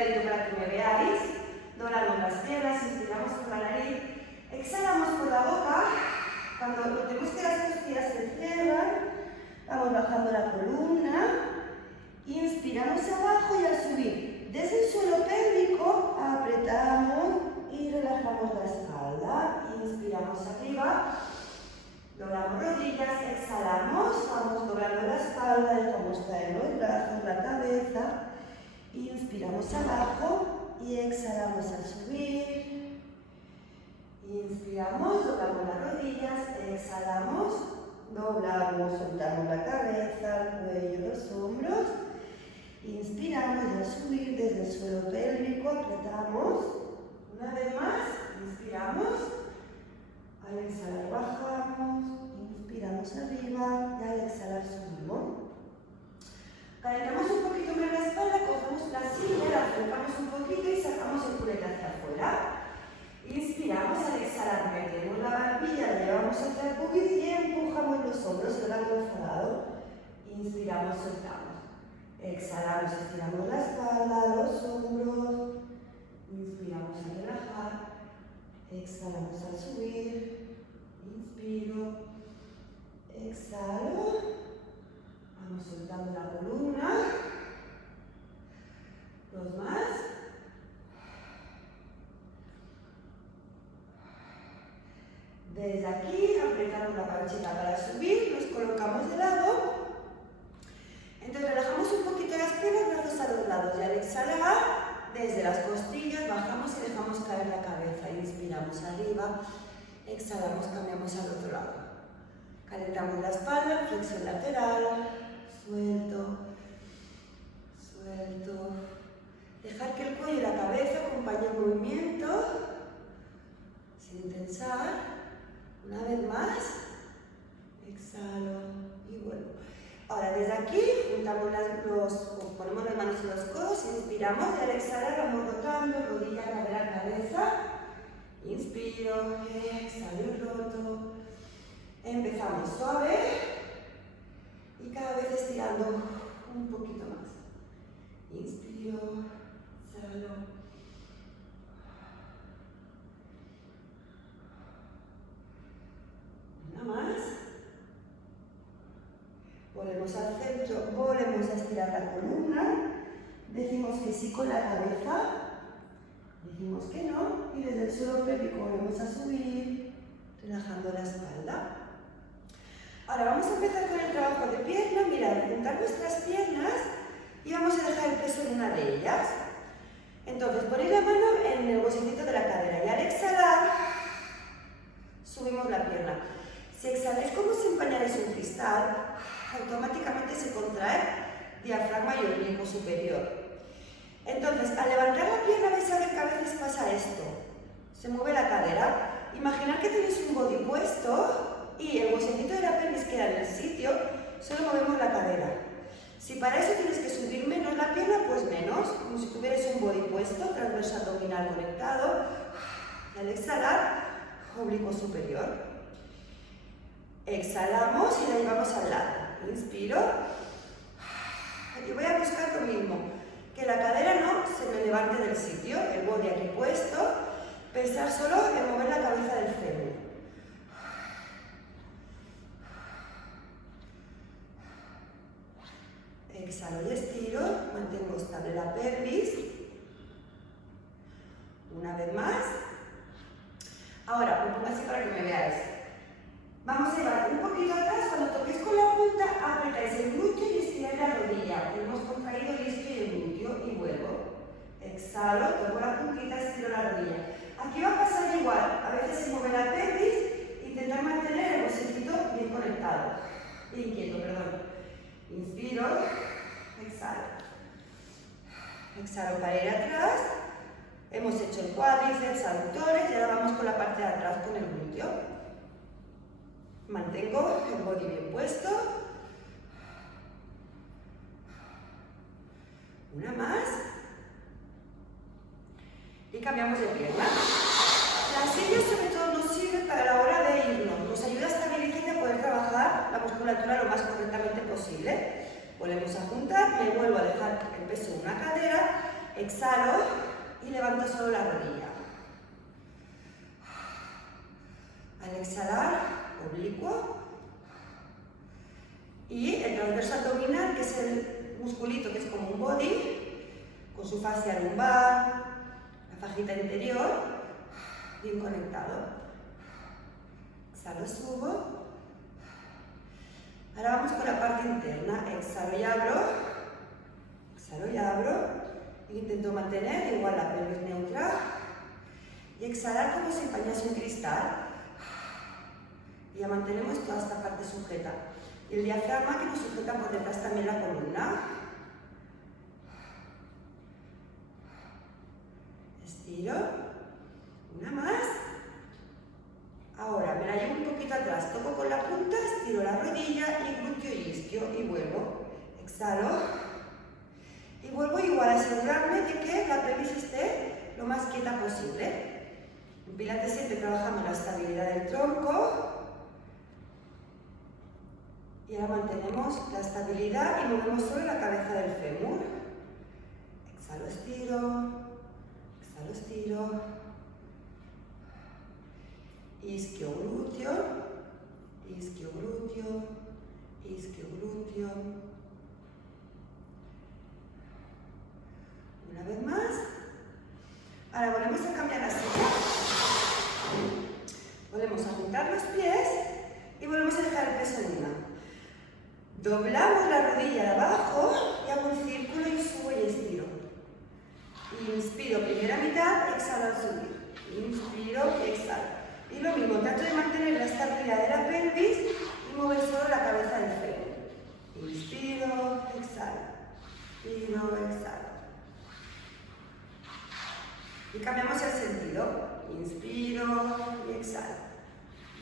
ladito para que me veáis. Doblamos las piernas, inspiramos por la nariz, exhalamos por la boca. Cuando notemos que las costillas se cierran, vamos bajando la columna. Inspiramos abajo y al subir desde el suelo pélvico apretamos y relajamos la espalda. Inspiramos arriba, doblamos rodillas, exhalamos, vamos doblando la espalda, dejamos caer los brazos, la cabeza. Inspiramos abajo y exhalamos al subir. Inspiramos, doblamos las rodillas, exhalamos, doblamos, soltamos la cabeza, el cuello, los hombros. Inspiramos y al subir desde el suelo pélvico apretamos. Una vez más, inspiramos. Al exhalar bajamos, inspiramos arriba y al exhalar subimos. Calentamos un poquito más la espalda, cogemos la silla, la acercamos un poquito y sacamos el culete hacia afuera. Inspiramos, al exhalar metemos la barbilla, la llevamos hacia el pubis y empujamos los hombros, el brazo enfadado. Inspiramos, soltamos. Exhalamos, estiramos la espalda, los hombros. Inspiramos a relajar. Exhalamos al subir. Inspiro. Exhalo. Vamos soltando la columna. Dos más. Desde aquí apretamos la panchita para subir, nos colocamos de lado. Entonces relajamos un poquito las piernas, brazos a los lados y al exhalar, desde las costillas bajamos y dejamos caer la cabeza. Inspiramos arriba, exhalamos, cambiamos al otro lado. Calentamos la espalda, flexión lateral, suelto, suelto. Dejar que el cuello y la cabeza acompañen el movimiento, sin tensar. Una vez más, exhalo y vuelvo. Ahora desde aquí ponemos las manos en los codos, inspiramos y al exhalar vamos rotando, rodilla, cadera, cabeza. Inspiro, exhalo y roto. Empezamos suave y cada vez estirando un poquito más. Inspiro, exhalo. Una más. Volvemos al centro, volvemos a estirar la columna. Decimos que sí con la cabeza. Decimos que no. Y desde el suelo pélvico volvemos a subir, relajando la espalda. Ahora vamos a empezar con el trabajo de pierna. Mirad, juntar nuestras piernas y vamos a dejar el peso en una de ellas. Entonces ponéis la mano en el bolsillito de la cadera y al exhalar subimos la pierna. Si exhaláis como si empañarais un cristal, automáticamente se contrae diafragma y oblicuo superior. Entonces, al levantar la pierna vais a ver que a veces pasa esto. Se mueve la cadera. Imaginad que tenéis un body puesto y el bolsillito de la pelvis queda en el sitio, solo movemos la cadera. Si para eso tienes que subir menos la pierna, pues menos, como si tuvierais un body puesto, transverso abdominal conectado. Al exhalar, oblicuo superior. Exhalamos y la llevamos al lado. Inspiro. Y voy a buscar lo mismo. Que la cadera no se me levante del sitio. El body aquí puesto. Pensar solo en mover la cabeza del fémur. Exhalo y estiro. Mantengo estable la pelvis. Una vez más. Ahora, me pongo así para que me veáis. Vamos a llevar un poquito atrás, cuando toquéis con la punta, apretáis el glúteo y estiráis la rodilla. Hemos contraído el isquio y el glúteo y vuelvo. Exhalo, toco la puntita, estiro la rodilla. Aquí va a pasar igual, a veces se mueve la pelvis, intentar mantener el bolsillito bien conectado. Inquieto, perdón. Inspiro, exhalo. Exhalo para ir atrás. Hemos hecho el cuádriceps, aductores y ahora vamos con la parte de atrás con el glúteo. Mantengo el body bien puesto. Una más. Y cambiamos de pierna. La silla sobre todo nos sirve para la hora de irnos. Nos ayuda a estabilizar y a poder trabajar la musculatura lo más correctamente posible. Volvemos a juntar, me vuelvo a dejar el peso en una cadera exhalo y levanto solo la rodilla. Al exhalar, oblicuo. Y el transverso abdominal, que es el musculito que es como un body, con su fascia lumbar, la fajita interior, bien conectado. Exhalo, subo. Ahora vamos con la parte interna. Exhalo y abro. Exhalo y abro. Intento mantener igual la pelvis neutra. Y exhalar como si empañase un cristal. Y ya mantenemos toda esta parte sujeta. Y el diafragma que nos sujeta por detrás también la columna. Estiro. Una más. Ahora me la llevo un poquito atrás. Toco con la punta, estiro la rodilla y glúteo y isquio y vuelvo. Exhalo. Y vuelvo igual a asegurarme de que la pelvis esté lo más quieta posible. En Pilates siempre trabajamos la estabilidad del tronco. Y ahora mantenemos la estabilidad y movemos solo la cabeza del fémur. Exhalo, estiro. Exhalo, estiro. Ischio, glúteo. Ischio, glúteo. Ischio, glúteo. Una vez más. Ahora volvemos a cambiar la silla. Volvemos a juntar los pies y volvemos a dejar el peso en una. Doblamos la rodilla de abajo y hago un círculo y subo y estiro. Inspiro primera mitad, exhalo al subir. Inspiro y exhalo. Y lo mismo, trato de mantener la estabilidad de la pelvis y mover solo la cabeza del fémur. Inspiro, exhalo. Inspiro, exhalo. Y cambiamos el sentido. Inspiro y exhalo.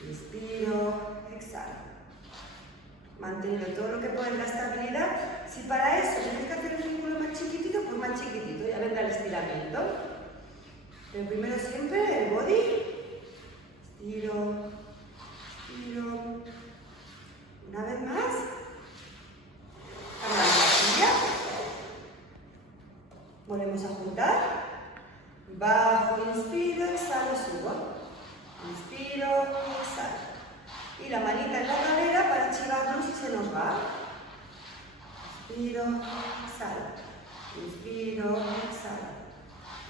Inspiro, exhalo. Manteniendo todo lo que pueda en la estabilidad. Si para eso tenéis que hacer un círculo más chiquitito, pues más chiquitito, ya vendrá el estiramiento. Pero primero siempre el body. Estiro, estiro. Una vez más. Cambiamos la silla. Volvemos a juntar. Bajo, inspiro, exhalo, subo. Inspiro, exhalo. Y la manita en la cadera para chivarnos si se nos va. Inspiro, exhalo. Inspiro, exhalo.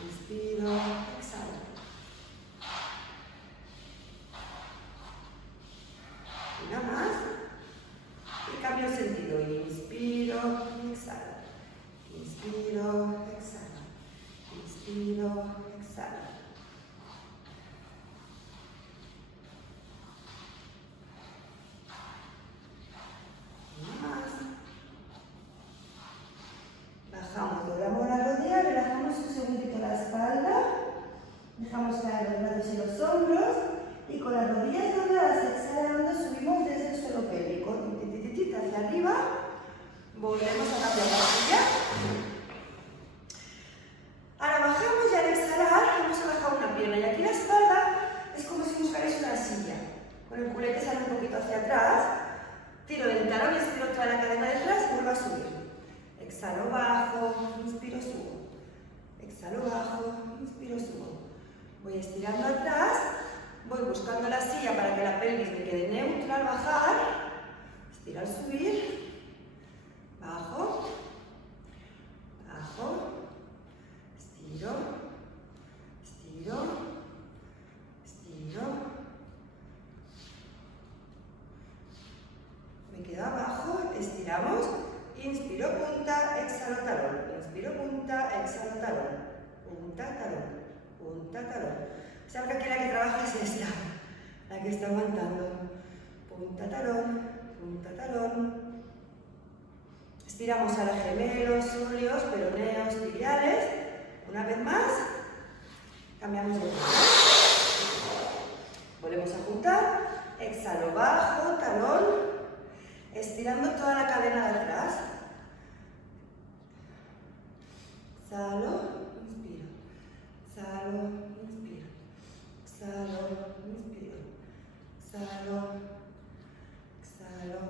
Inspiro, exhalo. Una más. Y cambio el sentido. Inspiro, exhalo. Inspiro, exhalo. Inspiro, exhalo. Bajamos, doblamos la rodilla, relajamos un segundito la espalda, dejamos caer los brazos y los hombros y con las rodillas dobladas exhalando subimos desde el suelo pélvico, hacia arriba, volvemos a cambiar la silla. Ahora bajamos y al exhalar vamos a bajar una pierna y aquí la espalda es como si buscarais una silla, con el culete sale un poquito hacia atrás, tiro del talón, estiro toda la cadena detrás y vuelvo a subir. Exhalo, bajo, inspiro, subo. Exhalo, bajo, inspiro, subo. Voy estirando atrás, voy buscando la silla para que la pelvis me quede neutra al bajar. Estiro al subir. Bajo. Bajo. Estiro. Estiro. Estiro. Me quedo abajo, estiramos. Inspiro, punta, exhalo, talón. Inspiro, punta, exhalo, talón. Punta, talón. Punta, talón. Sabes que aquí la que trabaja es esta, la que está aguantando. Punta, talón. Punta, talón. Estiramos a los gemelos, sóleos, peroneos, tibiales. Una vez más. Cambiamos de lado. Volvemos a juntar. Exhalo, bajo, talón. Estirando toda la cadena de atrás. Exhalo, inspiro. Exhalo, inspiro. Exhalo, inspiro. Exhalo. Exhalo.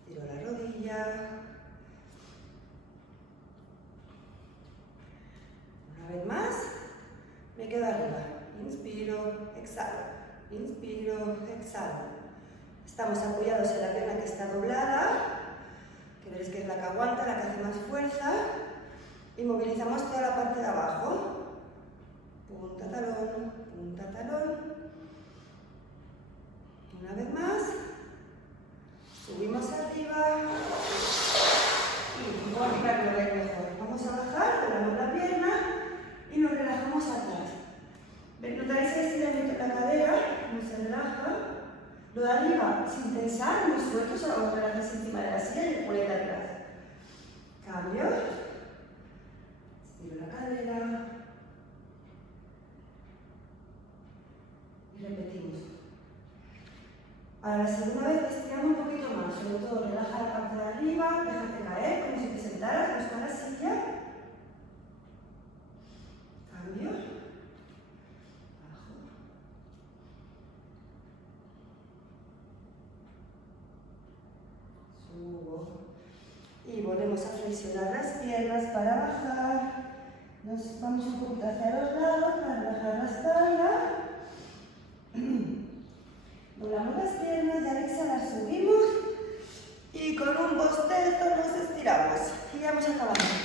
Estiro la rodilla. exhalo. Estamos apoyados en la pierna que está doblada, que veréis que es la que aguanta, la que hace más fuerza, y movilizamos toda la parte de abajo. Punta, talón, punta, talón. Una vez más. Subimos arriba. Y arriba que lo veis mejor. Vamos a bajar, doblamos la pierna y nos relajamos atrás. Notaréis el estiramiento en la cadera, cómo se relaja. Lo de arriba, sin tensar, muy suelto, solo vamos a relajarse encima de la silla y el culete atrás. Cambio. Estiro la cadera. Y repetimos. Ahora la segunda vez estiramos un poquito más, sobre todo relaja la parte de arriba, déjate caer como si te sentaras, busca la silla. Cambio. Bajo. Subo. Y volvemos a flexionar las piernas para bajar. Nos vamos un poquito hacia los lados para relajar la espalda. Doblamos las piernas y al exhalar subimos y con un bostezo nos estiramos y ya hemos acabado.